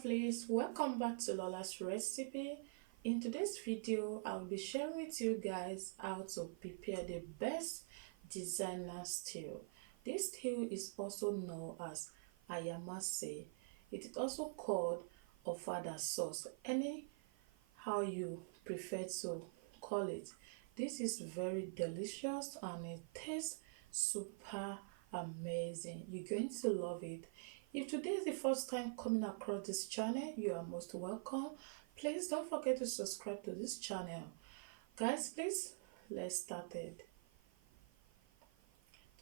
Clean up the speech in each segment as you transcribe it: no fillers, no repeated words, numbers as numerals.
lovelies, welcome back to Lola's recipe. In today's video I'll be sharing with you guys how to prepare the best designer stew. This stew is also known as ayamase. It is also called ofada sauce, any how you prefer to call it. This is very delicious and it tastes super amazing. You're going to love it. If today is the first time coming across this channel, you are most welcome. Please don't forget to subscribe to this channel. Guys, please, let's start it.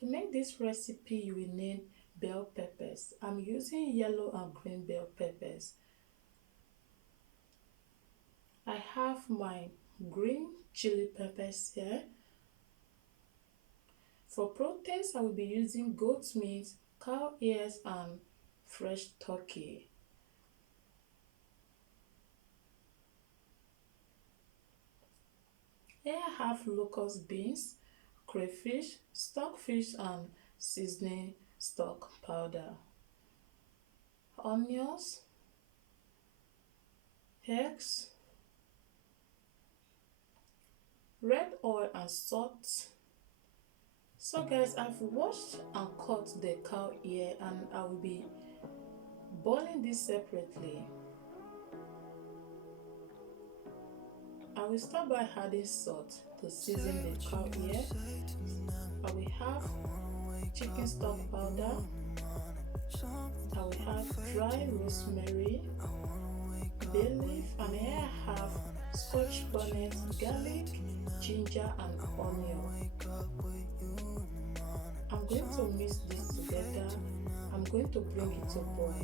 To make this recipe, you will need bell peppers. I'm using yellow and green bell peppers. I have my green chili peppers here. For proteins, I will be using goat meat, cow ears, and fresh turkey. Here I have locust beans, crayfish, stockfish, and seasoning stock powder, onions, eggs, red oil, and salt. So guys, I've washed and cut the cow ear and I will be boiling this separately. I will start by adding salt to season the cow ear. I will have chicken stock powder. I will have dry rosemary, bay leaf, and here I have scotch bonnet, garlic, ginger, and onion. I'm going to mix this together. I'm going to bring it to boil.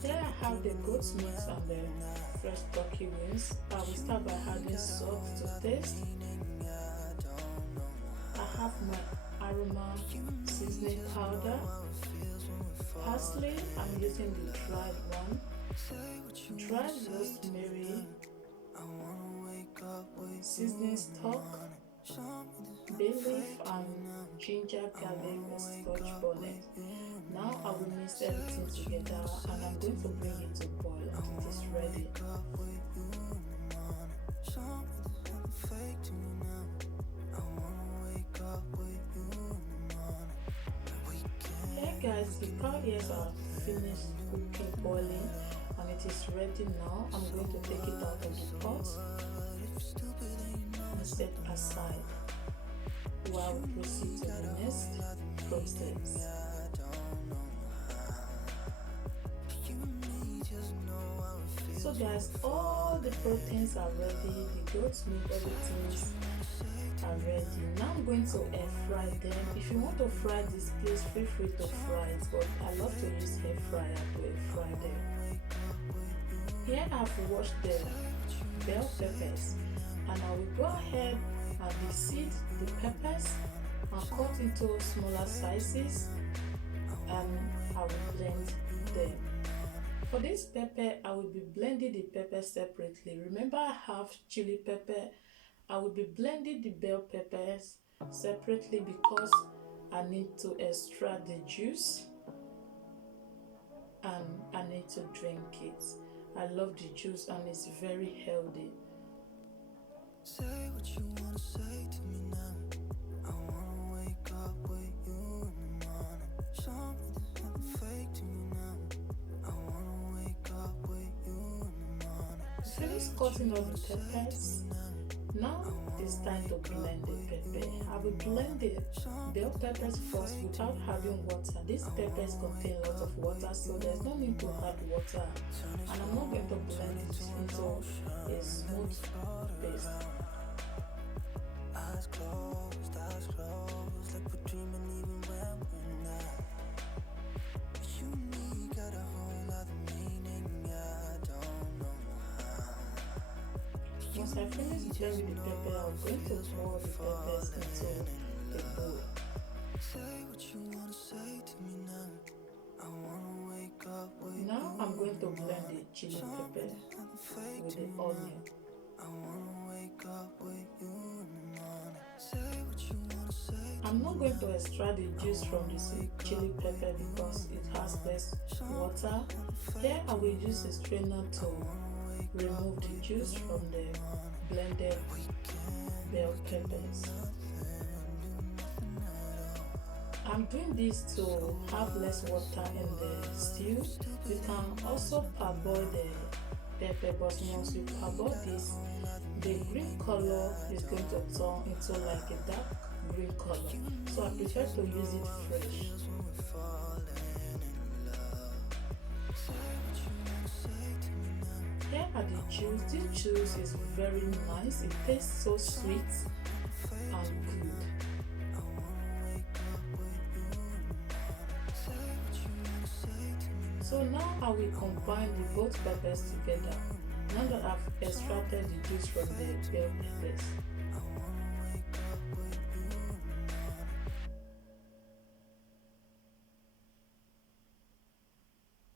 Here I have the goat's meat and the fresh turkey wings. I will start by adding salt to taste. I have my aroma seasoning powder, parsley. I'm using the dried one, dried rosemary, seasoning stock, bay leaf, and ginger, garlic, and scotch bonnet. Now I will mix everything together and I'm going to bring it to boil until it is ready. Hey guys, the cow ears are finished cooking, boiling, and it is ready now. I'm going to take it out of the pot and set aside while we proceed to the next process. So guys, all the proteins are ready, the goat's meat, everything are ready. Now I'm going to air fry them. If you want to fry this, please feel free to fry it, but I love to use air fryer to air fry them. Here I've washed the bell peppers and I will go ahead and deseed the peppers and cut into smaller sizes and I will blend them. For this pepper, I will be blending the pepper separately. Remember, I have chili pepper. I will be blending the bell peppers separately because I need to extract the juice and I need to drink it. I love the juice and it's very healthy. Say what you want to say to me now. I want to wake up with you in the morning. Show me there's nothing fake to me now. I want to wake up with you in the morning. Finish cutting all the peppers. Now it's time to blend the pepper. I will blend the bell peppers first without adding water. These peppers contain lots of water, so there's no need to add water. And I'm not going to blend it into a smooth paste. Eyes closed, like we're dreaming even when we're not. You and me got a whole other meaning, I don't know how. Once I finish blending the pepper, I'm going to pour the peppers into the bowl. Say what you want to say to me now. I want to wake up with you. Now I'm going to blend the chili pepper with the onion. I want to wake up I'm not going to extract the juice from the chili pepper because it has less water. Here I will use a strainer to remove the juice from the blended bell peppers. I'm doing this to have less water in the stew. You can also parboil the pepper, but once you parboil this, the green color is going to turn into like a dark green color. So I prefer to use it fresh. Here are the juice. This juice is very nice. It tastes so sweet and good. So now I will combine the both peppers together. Now that I've extracted the juice from the bell peppers.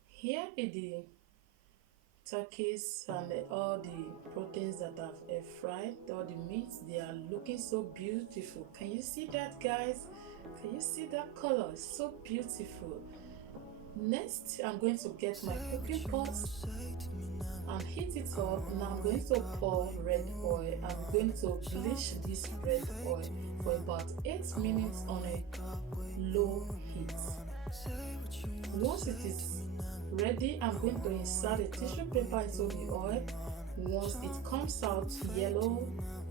Here is the turkeys and all the proteins that I've air fried, all the meats. They are looking so beautiful. Can you see that, guys? Can you see that color? It's so beautiful. Next, I'm going to get my cooking pot and heat it up. Now I'm going to pour red oil. I'm going to bleach this red oil for about 8 minutes on a low heat. Once it is ready, I'm going to insert a tissue paper into the oil. Once it comes out yellow,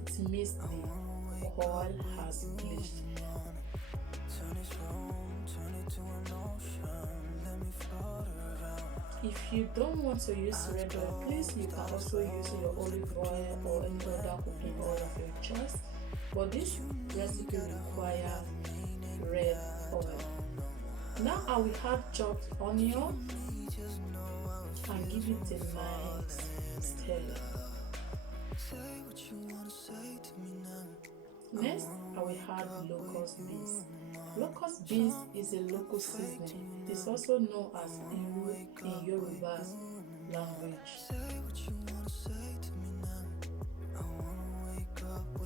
it means the oil has bleached. If you don't want to use red oil, please you can also use your olive oil or any other cooking oil of your choice. But this recipe requires red oil. Now I will add chopped onion and give it a nice stir. Next, I will add locust beans. Locust beans is a local seasoning. It's also known as Iru in Yoruba language.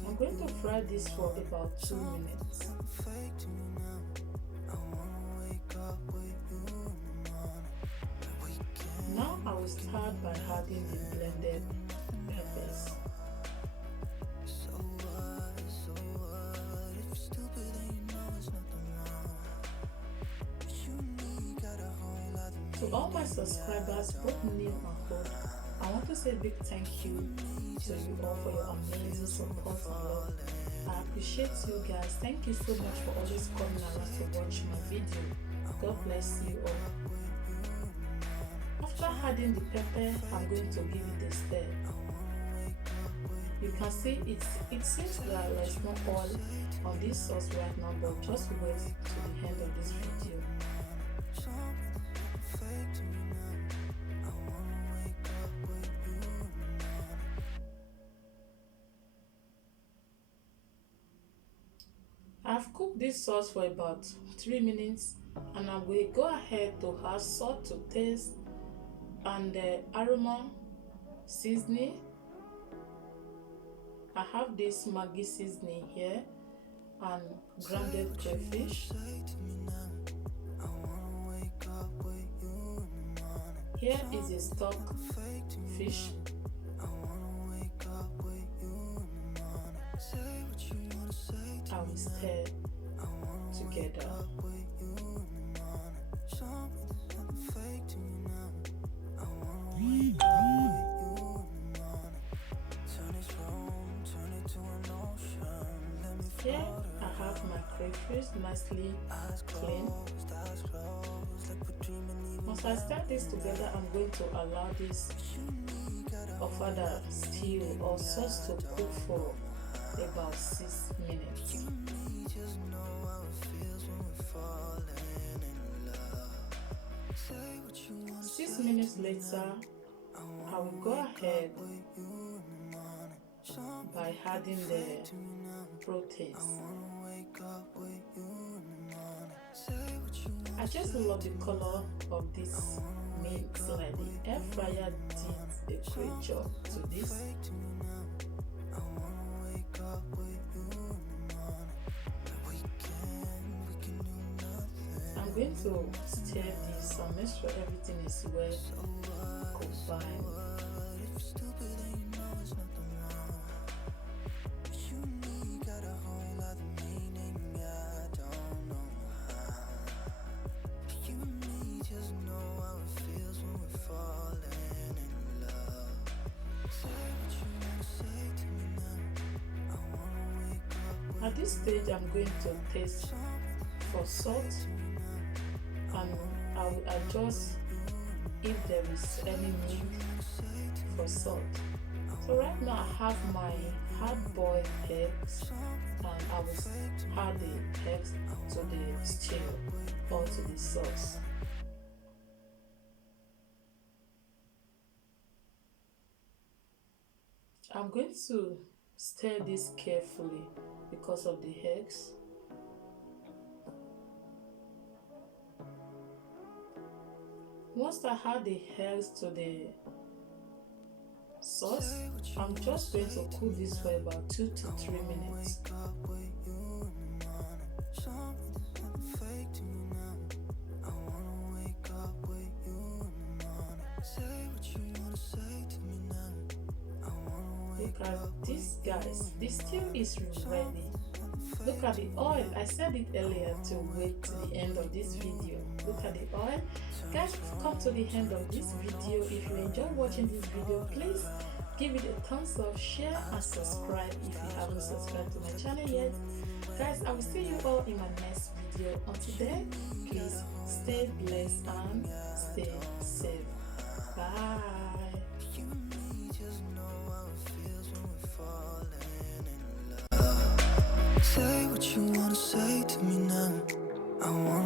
I'm going to fry this for about 2 minutes. Now I will start by adding the blended peppers. To all my subscribers, both new and old, I want to say a big thank you to you all for your amazing support and love. I appreciate you guys. Thank you so much for always coming around to watch my video. God bless you all. After adding the pepper, I'm going to give it a stir. You can see it seems that there is no oil on this sauce right now, but just wait to the end of this video. I've cooked this sauce for about 3 minutes and I will go ahead to add salt to taste and the aroma seasoning. I have this Maggi seasoning here and grounded crayfish. Here is a stock fish. I will stir together. Here I have my crayfish nicely clean. Once I start this together, I'm going to allow this ofada stew or sauce to cook for about 6 minutes. 6 minutes later, I will go ahead by adding the proteins. I just love the color of this meat. Like the air fryer did a great job to this. going to stir this and make sure everything is well combined. At this stage, I'm going to taste for salt, and I will adjust if there is any need for salt. So right now I have my hard-boiled eggs, and I will add the eggs to the stew or to the sauce. I'm going to stir this carefully because of the eggs. Once I add the eggs to the sauce, I'm just going to cook this for about 2 to 3 minutes. Look at this, guys. The stew is ready. Look at the oil. I said it earlier to wait to the end of this video. Look at the oil. Guys, we've come to the end of this video. If you enjoy watching this video, please give it a thumbs up, share and subscribe if you haven't subscribed to my channel yet. Guys, I will see you all in my next video. Until then, please stay blessed and stay safe. Bye. Say what you wanna say to me now. I wanna